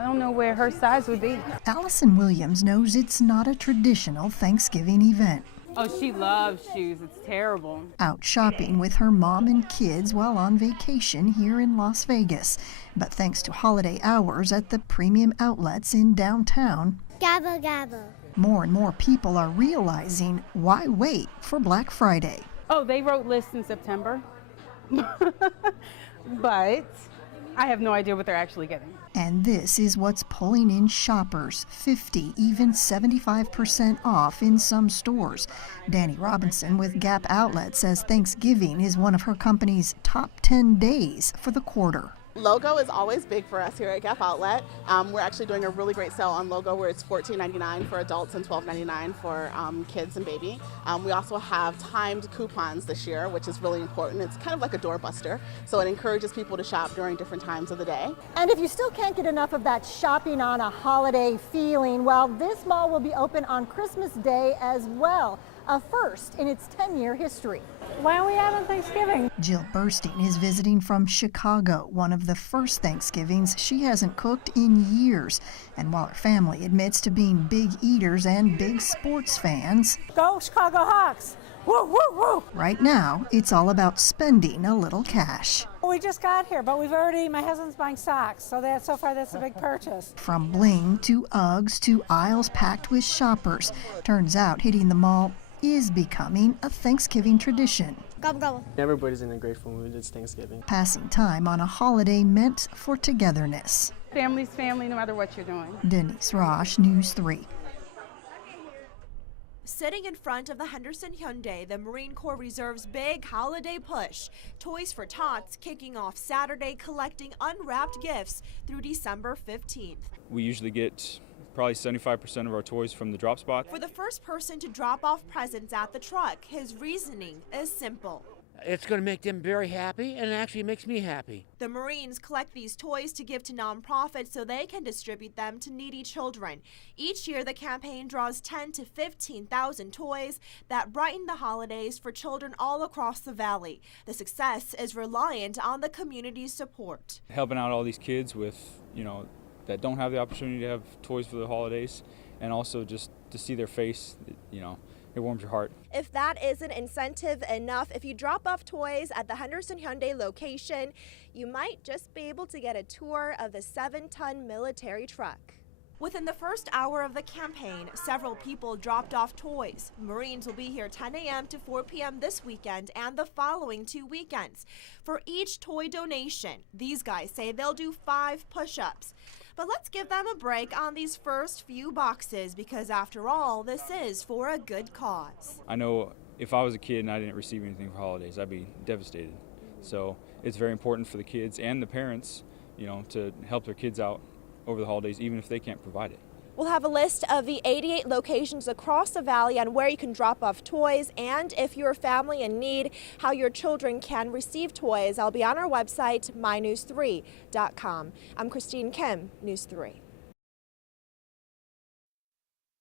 I don't know where her size would be. Allison Williams knows it's not a traditional Thanksgiving event. Oh, she loves shoes. It's terrible. Out shopping with her mom and kids while on vacation here in Las Vegas. But thanks to holiday hours at the premium outlets in downtown, Gobble, gobble. more and more people are realizing why wait for Black Friday. Oh, they wrote lists in September. But I have no idea what they're actually getting. And this is what's pulling in shoppers, 50, even 75% off in some stores. Danny Robinson with Gap Outlet says Thanksgiving is one of her company's top 10 days for the quarter. Logo is always big for us here at Gap Outlet. We're actually doing a really great sale on Logo where it's $14.99 for adults and $12.99 for kids and baby. We also have timed coupons this year, which is really important. It's kind of like a doorbuster, so it encourages people to shop during different times of the day. And if you still can't get enough of that shopping on a holiday feeling, well, this mall will be open on Christmas Day as well, a first in its 10-year history. Why are we out on Thanksgiving? Jill Burstein is visiting from Chicago, one of the first Thanksgivings she hasn't cooked in years. And while her family admits to being big eaters and big sports fans, Go Chicago Hawks! Woo, woo, woo! right now it's all about spending a little cash. We just got here, but my husband's buying socks, so far that's a big purchase. From bling to Uggs to aisles packed with shoppers, turns out hitting the mall is becoming a Thanksgiving tradition. Gobble, gobble. Everybody's in a grateful mood. It's Thanksgiving. Passing time on a holiday meant for togetherness. Family's family, no matter what you're doing. Denise Rosh, News 3. Sitting in front of the Henderson Hyundai, the Marine Corps Reserve's big holiday push. Toys for Tots kicking off Saturday, collecting unwrapped gifts through December 15th. We usually get probably 75% of our toys from the drop spot. For the first person to drop off presents at the truck, his reasoning is simple. It's going to make them very happy, and it actually makes me happy. The Marines collect these toys to give to nonprofits so they can distribute them to needy children. Each year, the campaign draws 10 to 15,000 toys that brighten the holidays for children all across the valley. The success is reliant on the community's support. Helping out all these kids with, that don't have the opportunity to have toys for the holidays, and also just to see their face, it warms your heart. If that isn't incentive enough, if you drop off toys at the Henderson Hyundai location, you might just be able to get a tour of the 7-ton military truck. Within the first hour of the campaign, several people dropped off toys. Marines will be here 10 a.m. to 4 p.m. this weekend and the following 2 weekends. For each toy donation, these guys say they'll do 5 push-ups. But let's give them a break on these first few boxes because, after all, this is for a good cause. I know if I was a kid and I didn't receive anything for holidays, I'd be devastated. So it's very important for the kids and the parents, to help their kids out over the holidays, even if they can't provide it. We'll have a list of the 88 locations across the valley on where you can drop off toys, and if you're a family in need, how your children can receive toys. I'll be on our website, mynews3.com. I'm Christine Kim, News 3.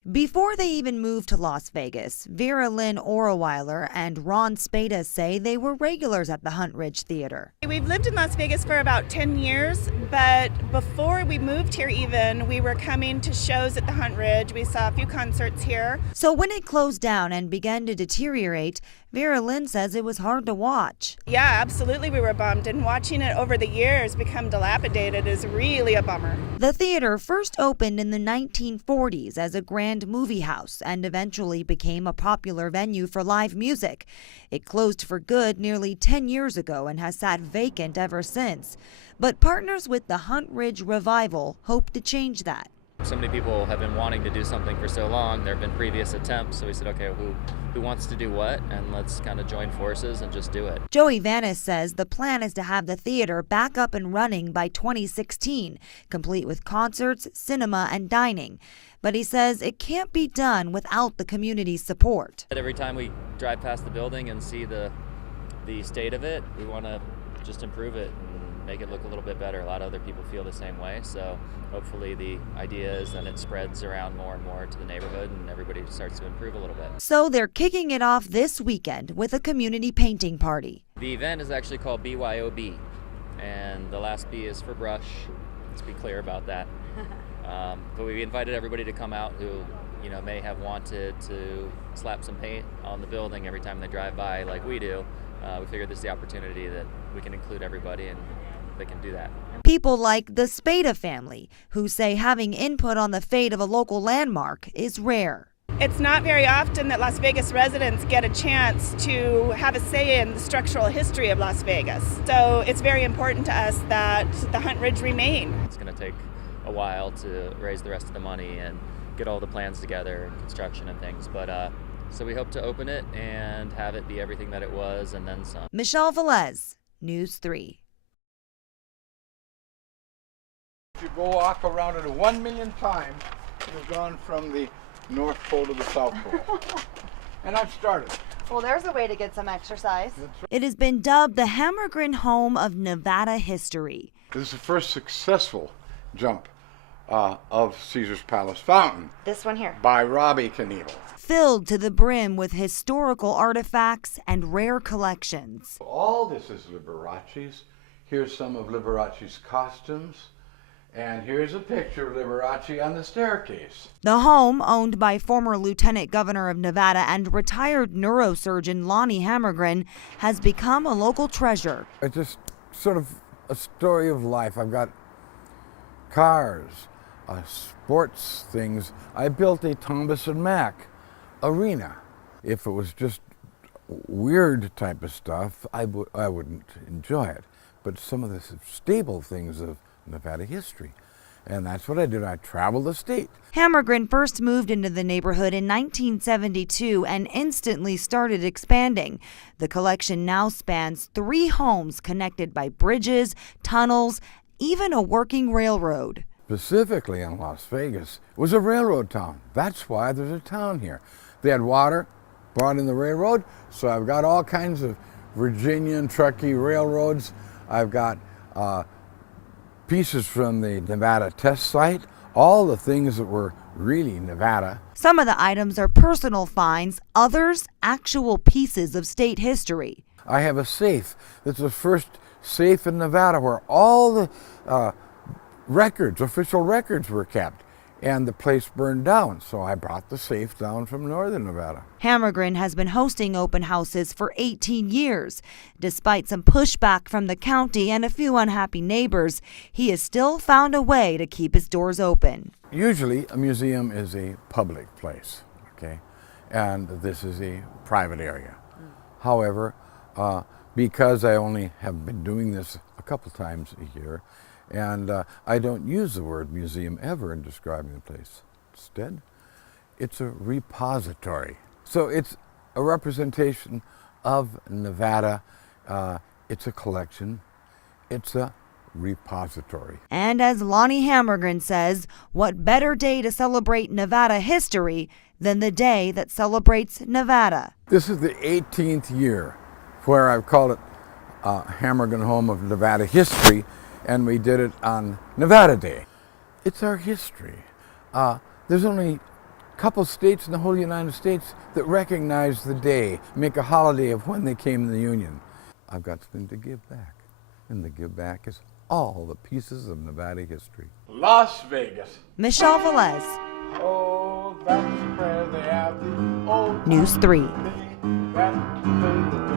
Before they even moved to Las Vegas, Vera Lynn Oroweiler and Ron Spada say they were regulars at the Hunt Ridge Theater. We've lived in Las Vegas for about 10 years, but before we moved here even, we were coming to shows at the Hunt Ridge. We saw a few concerts here. So when it closed down and began to deteriorate, Vera Lynn says it was hard to watch. Yeah, absolutely we were bummed, and watching it over the years become dilapidated is really a bummer. The theater first opened in the 1940s as a grand movie house and eventually became a popular venue for live music. It closed for good nearly 10 years ago and has sat vacant ever since. But partners with the Hunt Ridge Revival hope to change that. So many people have been wanting to do something for so long. There have been previous attempts, so we said, okay, who wants to do what? And let's kind of join forces and just do it. Joey Vanis says the plan is to have the theater back up and running by 2016, complete with concerts, cinema, and dining. But he says it can't be done without the community's support. Every time we drive past the building and see the state of it, we want to just improve it and make it look a little bit better. A lot of other people feel the same way, so hopefully the idea is that it spreads around more and more to the neighborhood and everybody starts to improve a little bit. So they're kicking it off this weekend with a community painting party. The event is actually called BYOB, and the last B is for brush. Let's be clear about that. But we invited everybody to come out who, you know, may have wanted to slap some paint on the building every time they drive by like we do. We figured this is the opportunity that we can include everybody and they can do that. People like the Spada family, who say having input on the fate of a local landmark is rare. It's not very often that Las Vegas residents get a chance to have a say in the structural history of Las Vegas. So it's very important to us that the Hunt Ridge remain. It's going to take a while to raise the rest of the money and get all the plans together and construction and things, but so we hope to open it and have it be everything that it was and then some. Michelle Velez, News 3. If you go walk around it 1 million times, it has gone from the North Pole to the South Pole. And I've started. Well, there's a way to get some exercise. It has been dubbed the Hammergren home of Nevada history. This is the first successful jump of Caesar's Palace Fountain. This one here. By Robbie Knievel. Filled to the brim with historical artifacts and rare collections. All this is Liberace's. Here's some of Liberace's costumes. And here's a picture of Liberace on the staircase. The home, owned by former Lieutenant Governor of Nevada and retired neurosurgeon Lonnie Hammergren, has become a local treasure. It's just sort of a story of life. I've got cars, sports things. I built a Thomas and Mack arena. If it was just weird type of stuff, I wouldn't enjoy it. But some of the stable things of Nevada history. And that's what I did. I traveled the state. Hammergren first moved into the neighborhood in 1972 and instantly started expanding. The collection now spans 3 homes connected by bridges, tunnels, even a working railroad. Specifically in Las Vegas, it was a railroad town. That's why there's a town here. They had water brought in the railroad, so I've got all kinds of Virginia and Truckee railroads. I've got pieces from the Nevada test site, all the things that were really Nevada. Some of the items are personal finds, others actual pieces of state history. I have a safe that's the first safe in Nevada where all the records, official records were kept, and the place burned down, so I brought the safe down from northern Nevada. Hammergren has been hosting open houses for 18 years. Despite some pushback from the county and a few unhappy neighbors, he has still found a way to keep his doors open. Usually a museum is a public place, okay, and this is a private area. However, because I only have been doing this a couple times a year, and I don't use the word museum ever in describing the place. Instead, it's a repository. So it's a representation of Nevada. It's a collection. It's a repository. And as Lonnie Hammergren says, what better day to celebrate Nevada history than the day that celebrates Nevada? This is the 18th year where I've called it Hammergren Home of Nevada History, and we did it on Nevada Day. It's our history. There's only a couple states in the whole United States that recognize the day, make a holiday of when they came in the Union. I've got something to give back, and the give back is all the pieces of Nevada history. Las Vegas. Michelle Velez. Oh, that's where they have the old News 3.